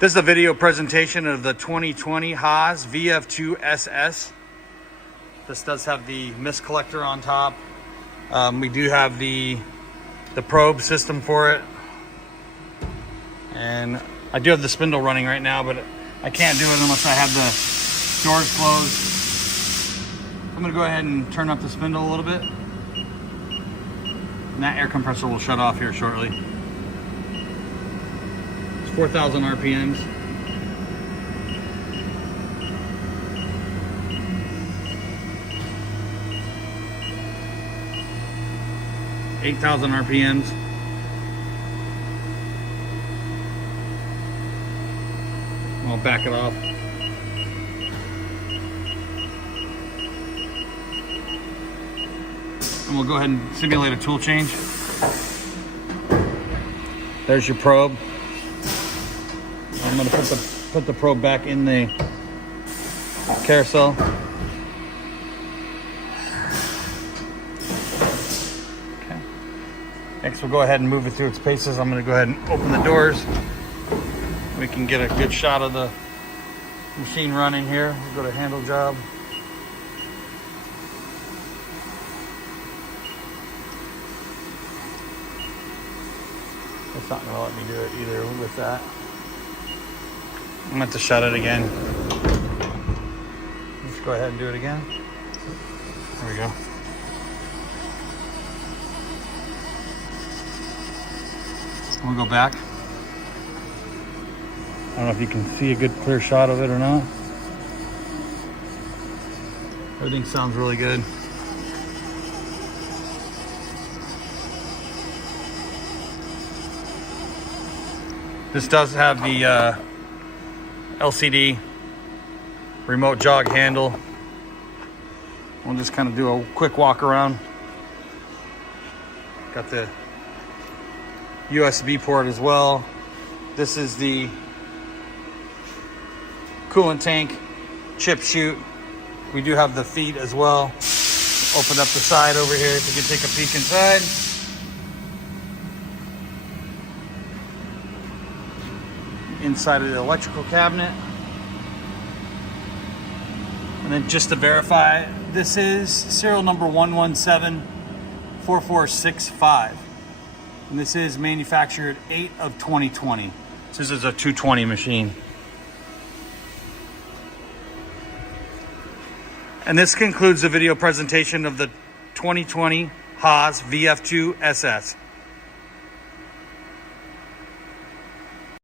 This is a video presentation of the 2020 Haas VF2SS. This does have the mist collector on top. We do have the probe system for it. And I do have the spindle running right now, but I can't do it unless I have the doors closed. I'm gonna go ahead and turn up the spindle a little bit. And that air compressor will shut off here shortly. It's 4,000 RPMs. (8,000 RPMs). I'll back it off. And we'll go ahead and simulate a tool change. There's your probe. I'm going to put the probe back in the carousel. Okay. Next, we'll go ahead and move it through its paces. I'm going to go ahead and open the doors. We can get a good shot of the machine running here. We'll go to handle job. It's not gonna let me do it either with that. I'm gonna have to shut it again. Let's go ahead and do it again. There we go. We'll go back. I don't know if you can see a good clear shot of it or not. Everything sounds really good. This does have the LCD remote jog handle. We'll just kind of do a quick walk around. Got the USB port as well. This is the coolant tank chip chute. We do have the feet as well. Open up the side over here if you can take a peek inside. Inside of the electrical cabinet. And then just to verify, this is serial number 1174465. And this is manufactured 8 of 2020. This is a 220 machine. And this concludes the video presentation of the 2020 Haas VF2SS.